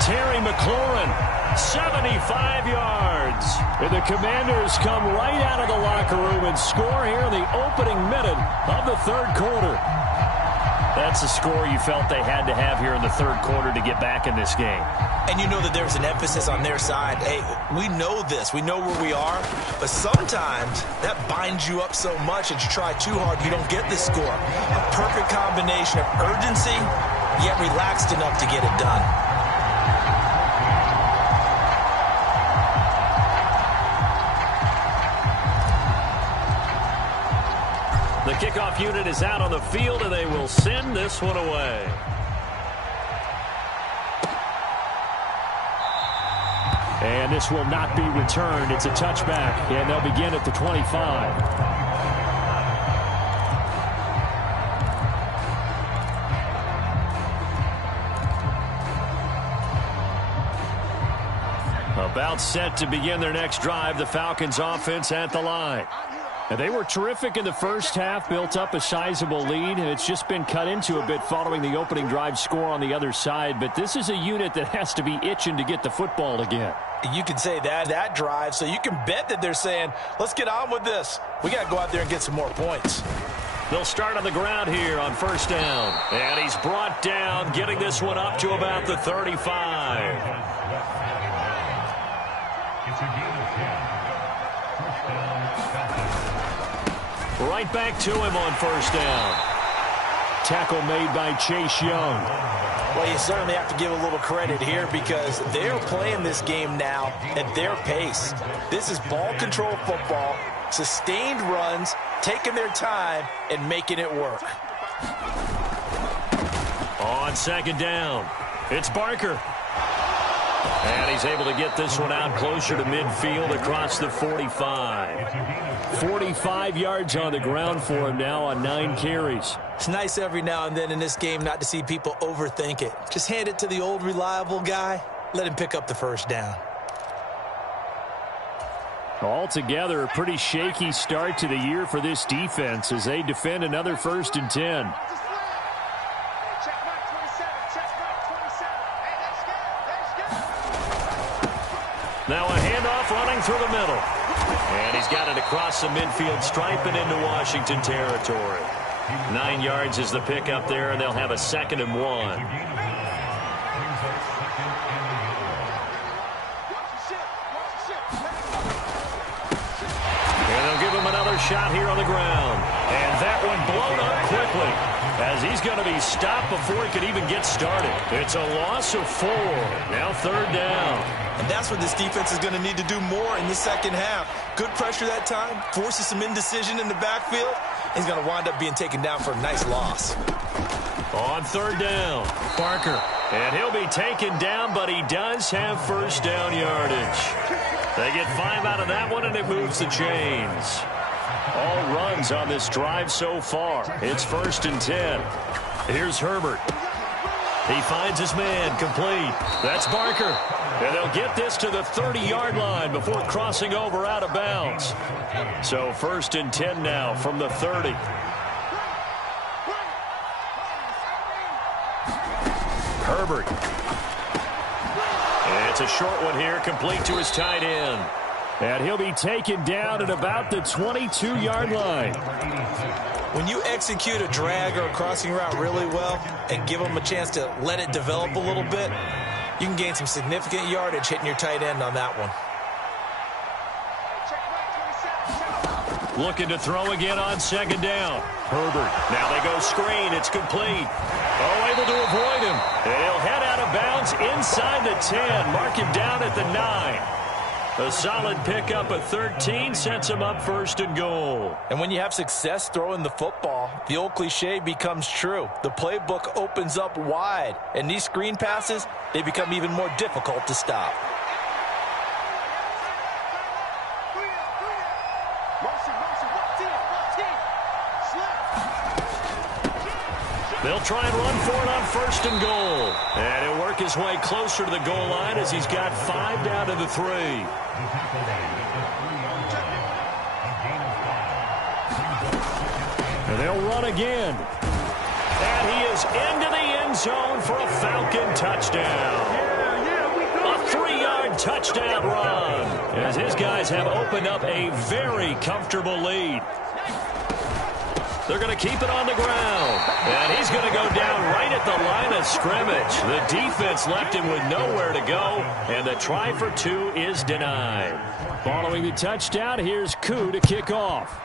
Terry McLaurin, 75 yards. And the Commanders come right out of the locker room and score here in the opening minute of the third quarter. That's a score you felt they had to have here in the third quarter to get back in this game. And you know that there's an emphasis on their side. Hey, we know this. We know where we are. But sometimes that binds you up so much that you try too hard, you don't get the score. A perfect combination of urgency, yet relaxed enough to get it done. The kickoff unit is out on the field, and they will send this one away. And this will not be returned. It's a touchback, and they'll begin at the 25. About set to begin their next drive, the Falcons offense at the line. And they were terrific in the first half, built up a sizable lead, and it's just been cut into a bit following the opening drive score on the other side. But this is a unit that has to be itching to get the football again. You can say that drive, so you can bet that they're saying, let's get on with this. We got to go out there and get some more points. They'll start on the ground here on first down. And he's brought down, getting this one up to about the 35. It's a gain of 10. First down, Falcons. Right back to him on first down. Tackle made by Chase Young. Well, you certainly have to give a little credit here because they're playing this game now at their pace. This is ball control football, sustained runs, taking their time, and making it work. On second down, it's Barker. And he's able to get this one out closer to midfield across the 45. 45 yards on the ground for him now on 9 carries. It's nice every now and then in this game not to see people overthink it. Just hand it to the old reliable guy. Let him pick up the first down. Altogether, a pretty shaky start to the year for this defense as they defend another 1st and 10. Now a handoff running through the middle. And he's got it across the midfield stripe and into Washington territory. 9 yards is the pickup there, and they'll have a 2nd and 1. And they'll give him another shot here on the ground. And that one blown up quickly as he's going to be stopped before he could even get started. It's a loss of 4. Now 3rd down. And that's what this defense is going to need to do more in the second half. Good pressure that time, forces some indecision in the backfield. He's going to wind up being taken down for a nice loss. On 3rd down, Barker. And he'll be taken down, but he does have first down yardage. They get 5 out of that one, and it moves the chains. All runs on this drive so far. It's 1st and 10. Here's Herbert. He finds his man, complete. That's Barker. And they'll get this to the 30-yard line before crossing over out of bounds. So 1st and 10 now from the 30. Herbert. And it's a short one here, complete to his tight end. And he'll be taken down at about the 22-yard line. When you execute a drag or a crossing route really well and give them a chance to let it develop a little bit, you can gain some significant yardage hitting your tight end on that one. Looking to throw again on 2nd down. Herbert. Now they go screen. It's complete. Oh, able to avoid him. And he'll head out of bounds inside the 10. Mark him down at the 9. A solid pickup of 13 sets him up 1st and goal. And when you have success throwing the football, the old cliche becomes true. The playbook opens up wide, and these screen passes, they become even more difficult to stop. They'll try and run for it on 1st and goal. And he'll work his way closer to the goal line as he's got 5 down to the 3. And they'll run again. And he is into the end zone for a Falcon touchdown. A 3-yard touchdown run as his guys have opened up a very comfortable lead. They're going to keep it on the ground. And he's going to go down right at the line of scrimmage. The defense left him with nowhere to go. And the try for 2 is denied. Following the touchdown, here's Koo to kick off.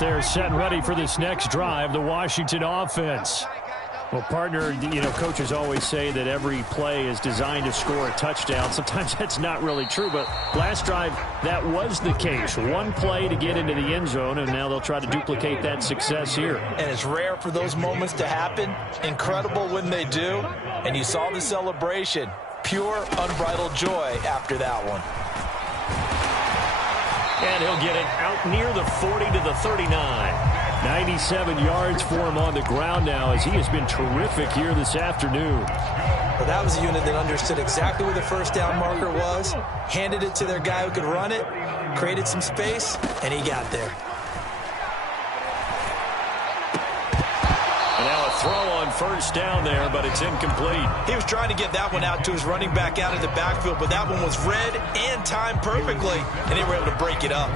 They're set and ready for this next drive, the Washington offense. Well, partner, coaches always say that every play is designed to score a touchdown. Sometimes that's not really true, but last drive, that was the case. One play to get into the end zone, and now they'll try to duplicate that success here. And it's rare for those moments to happen. Incredible when they do. And you saw the celebration. Pure, unbridled joy after that one. And he'll get it out near the 40 to the 39. 97 yards for him on the ground now as he has been terrific here this afternoon. Well, that was a unit that understood exactly where the first down marker was, handed it to their guy who could run it, created some space, and he got there. And now a throw on 1st down there, but it's incomplete. He was trying to get that one out to his running back out of the backfield, but that one was read and timed perfectly, and they were able to break it up.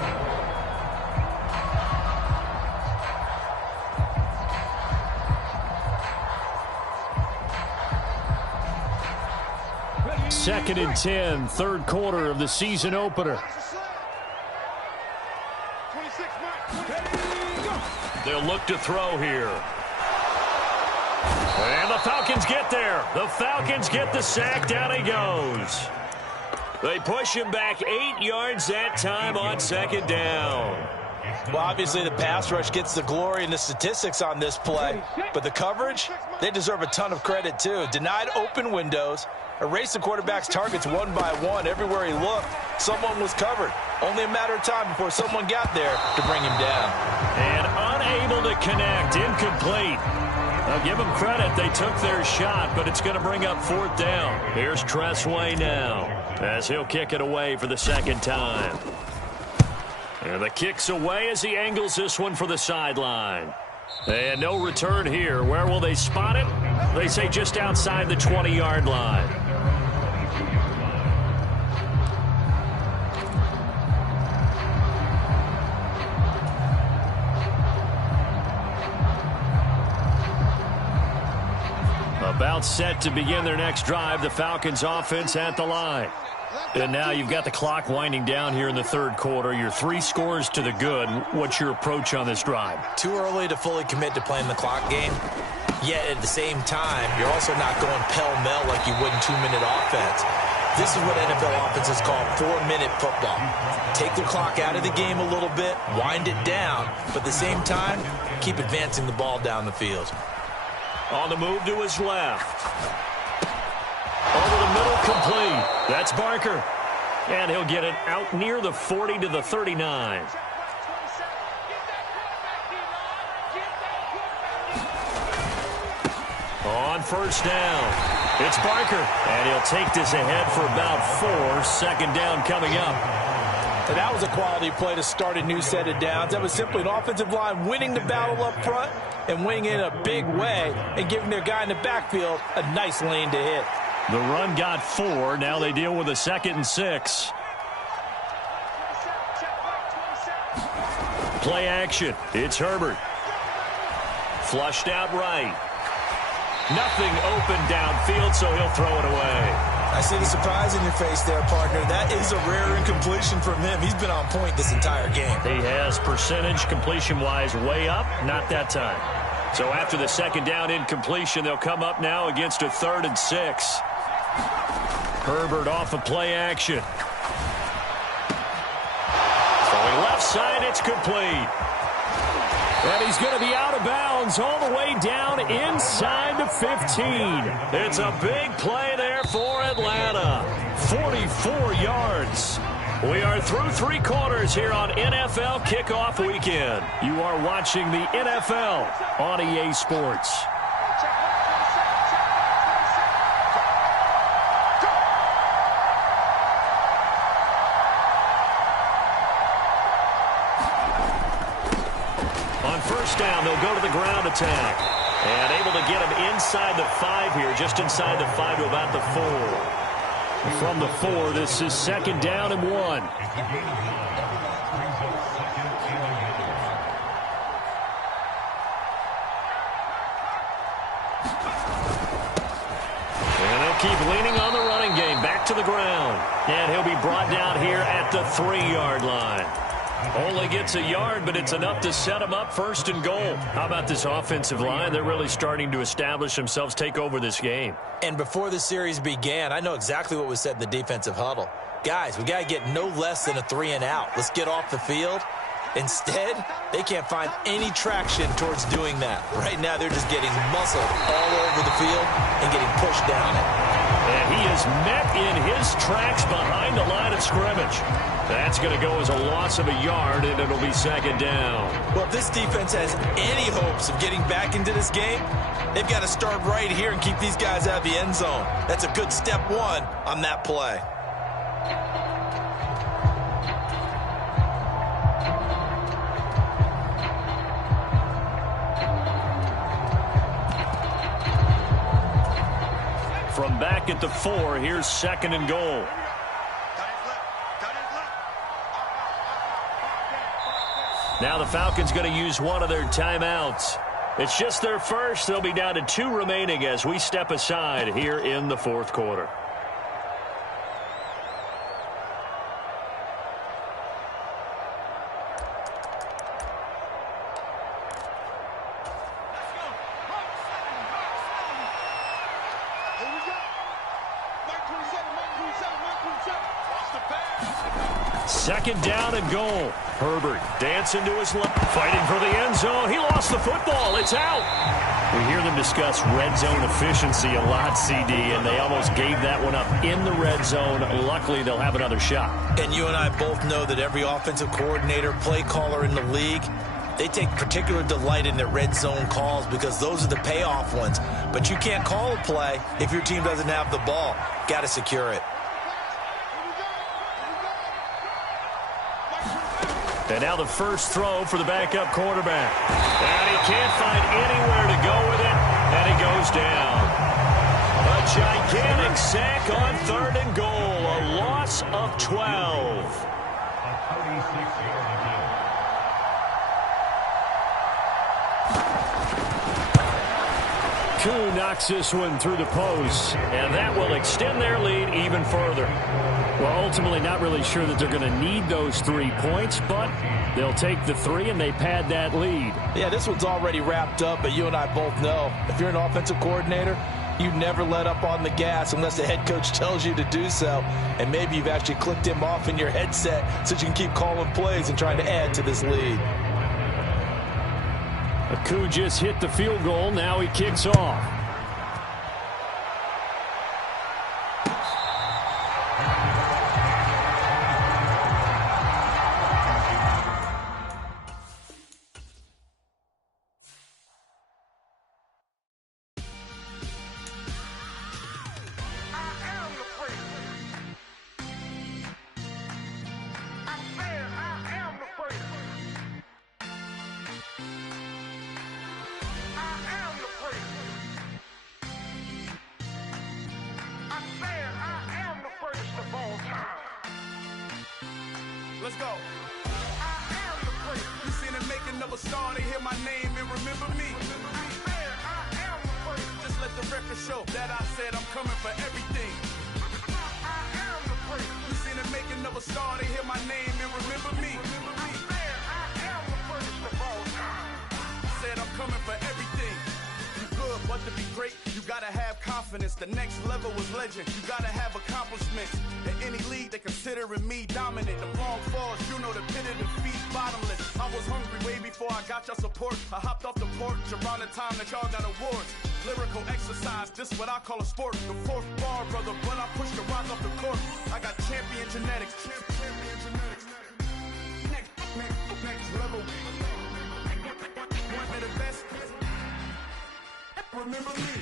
Second and 10, 3rd quarter of the season opener. They'll look to throw here. And the Falcons get there. The Falcons get the sack. Down he goes. They push him back 8 yards that time on 2nd down. Well, obviously the pass rush gets the glory and the statistics on this play. But the coverage, they deserve a ton of credit too. Denied open windows, erased the quarterback's targets one by one. Everywhere he looked, someone was covered. Only a matter of time before someone got there to bring him down. And unable to connect, incomplete. I'll give them credit. They took their shot, but it's going to bring up 4th down. Here's Tressway now as he'll kick it away for the 2nd time. And the kick's away as he angles this one for the sideline. And no return here. Where will they spot it? They say just outside the 20-yard line. About set to begin their next drive, the Falcons offense at the line. And now you've got the clock winding down here in the 3rd quarter. You're 3 scores to the good. What's your approach on this drive? Too early to fully commit to playing the clock game. Yet at the same time, you're also not going pell-mell like you would in 2-minute offense. This is what NFL offenses call 4-minute football. Take the clock out of the game a little bit, wind it down, but at the same time, keep advancing the ball down the field. On the move to his left. Over the middle, complete. That's Barker. And he'll get it out near the 40 to the 39. On 1st down, it's Barker. And he'll take this ahead for about 4. 2nd down coming up. And that was a quality play to start a new set of downs. That was simply an offensive line winning the battle up front and winning in a big way and giving their guy in the backfield a nice lane to hit. The run got 4. Now they deal with a 2nd and 6. Play action. It's Herbert. Flushed out right. Nothing open downfield, so he'll throw it away. I see the surprise in your face there, partner. That is a rare incompletion from him. He's been on point this entire game. He has percentage completion-wise way up. Not that time. So after the 2nd down incompletion, they'll come up now against a 3rd and 6. Herbert off of play action. Throwing left. It's complete. And he's going to be out of bounds all the way down inside the 15. It's a big play there for Atlanta. 44 yards. We are through 3 quarters here on NFL Kickoff Weekend. You are watching the NFL on EA Sports. On first down, they'll go to the ground attack. And able to get him inside the 5 here, just inside the 5 to about the 4. From the 4, this is 2nd down and 1. And they'll keep leaning on the running game. Back to the ground. And he'll be brought down here at the 3-yard line. Only gets a yard, but it's enough to set him up 1st and goal. How about this offensive line? They're really starting to establish themselves, take over this game. And before the series began, I know exactly what was said in the defensive huddle. Guys, we got to get no less than a 3-and-out. Let's get off the field. Instead, they can't find any traction towards doing that. Right now, they're just getting muscled all over the field and getting pushed down it. And he is met in his tracks behind the line of scrimmage. That's going to go as a loss of a yard, and it'll be 2nd down. Well, if this defense has any hopes of getting back into this game, they've got to start right here and keep these guys out of the end zone. That's a good step 1 on that play. From back at the 4, here's 2nd and goal. Now the Falcons going to use one of their timeouts. It's just their first. They'll be down to 2 remaining as we step aside here in the 4th quarter. Second down and goal. Herbert dancing to his left, fighting for the end zone. He lost the football. It's out. We hear them discuss red zone efficiency a lot, CD, and they almost gave that one up in the red zone. Luckily, they'll have another shot. And you and I both know that every offensive coordinator, play caller in the league, they take particular delight in their red zone calls because those are the payoff ones. But you can't call a play if your team doesn't have the ball. Got to secure it. And now the first throw for the backup quarterback. And he can't find anywhere to go with it, and he goes down. A gigantic sack on 3rd and goal, a loss of 12. Koo knocks this one through the post, and that will extend their lead even further. Well, ultimately not really sure that they're going to need those 3 points, but they'll take the 3 and they pad that lead. Yeah, this one's already wrapped up, but you and I both know if you're an offensive coordinator, you never let up on the gas unless the head coach tells you to do so. And maybe you've actually clicked him off in your headset so you can keep calling plays and trying to add to this lead. Koo just hit the field goal. Now he kicks off. Let's go. I am the great. You seen the making of a star, they hear my name and remember me. I am the great. Just let the record show that I said I'm coming for everything. I am the great. You seen the making of a star, they hear my name and remember me. I am the greatest of all time. Said I'm coming for everything. You good, But to be great, you gotta have confidence. The next level was legend. You gotta have accomplishments. In any league, they considering me dominant. The wrong falls, you know the pit of defeat, bottomless. I was hungry way before I got your support. I hopped off the porch around the time that y'all got awards. Lyrical exercise, this what I call a sport. The fourth bar, brother, when I push the rock off the court. I got champion genetics. Next level. One of the best. Remember me.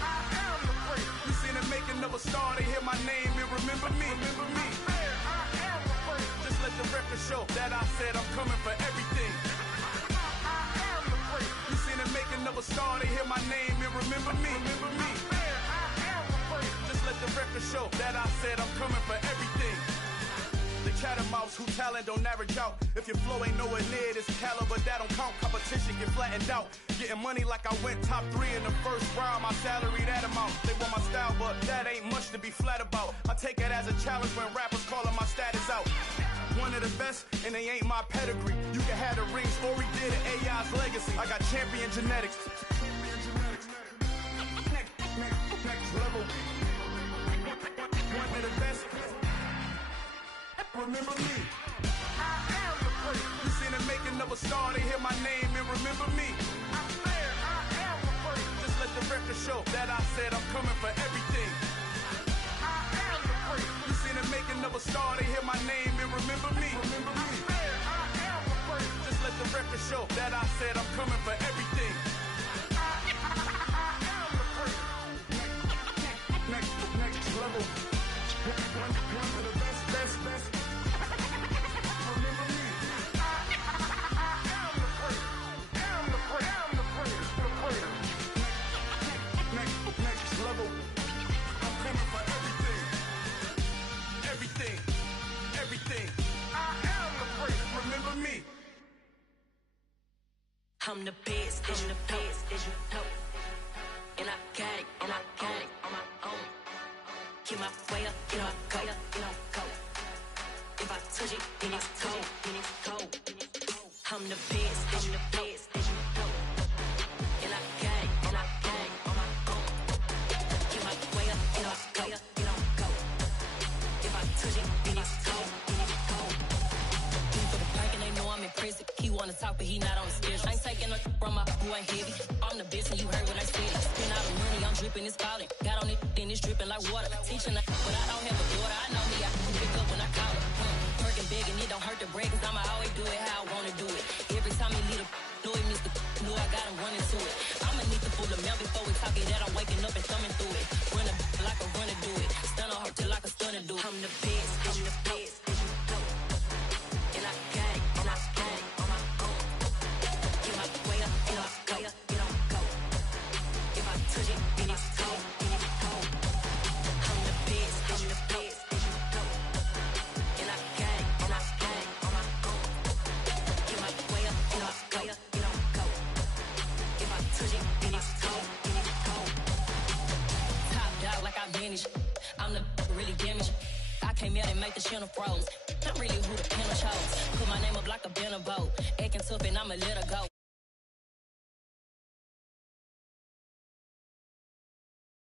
I am the great. You seen the making of a star, they hear my name and remember me. Remember me. I am the great. Just let the record show that I said I'm coming for everything. I am the great. You seen the making of a star, they hear my name and remember me. Remember me. I am the great. Just let the record show that I said I'm coming for everything. The chattermouths who talent don't average out. If your flow ain't nowhere near this caliber, that don't count. Competition get flattened out. Getting money like I went top 3 in the first round. My salary that amount. They want my style, but that ain't much to be flat about. I take it as a challenge when rappers calling my status out. One of the best, and they ain't my pedigree. You can have the rings, or we did it, AI's legacy. I got champion genetics. Next level. One of the best. Remember me. I am the great. You seen the making of a star, they hear my name and remember me. I am the great. Just let the record show that I said I'm coming for everything. I am the great. You seen the making of a star, they hear my name and remember me. Remember me. I am the great. Just let the record show that I said I'm coming for everything. I am the great. Next level. One of the best. Next level. I'm coming for everything. Everything. I am the great. Remember me. I'm the best, as you know. And I got it on my own. Get my way up, go. If I touch it, then it's cold. I'm the best, as you know. And I got it on my own. Get my way up, go. If I touch it, then it's cold. For the bank and they know I'm impressive. He wanna talk, but he not on the schedule. I ain't taking no from my who ain't heavy. I'm the best, and you heard what I said. Spend all the money, I'm dripping, it's falling. Got on it, then it's dripping like water. Teaching, but I don't have a daughter. I know me, I can pick up when I call her. Working big and it don't hurt the break, cause I'ma always do it how I wanna do it. Every time he lead a know it, Mr. Know I got him running to it. I'ma need to pull the mail before we talk it that I'm waking up and thumbing through it. Run a like a runner do it. Stun on her till like a stunner do it. I'm the best, as you know. And I got it on my own. Get my way up, go. If I touch it, then it's cold. I'm the best, as you know. And I got it on my own. Get my way up, go. If I touch it, then it's cold. Top dog like I manage. I'm the really damaged. I came out and make the channel froze. I'm really who the panel chose. Put my name up like a banner boat. Acting tough and I'ma let her go.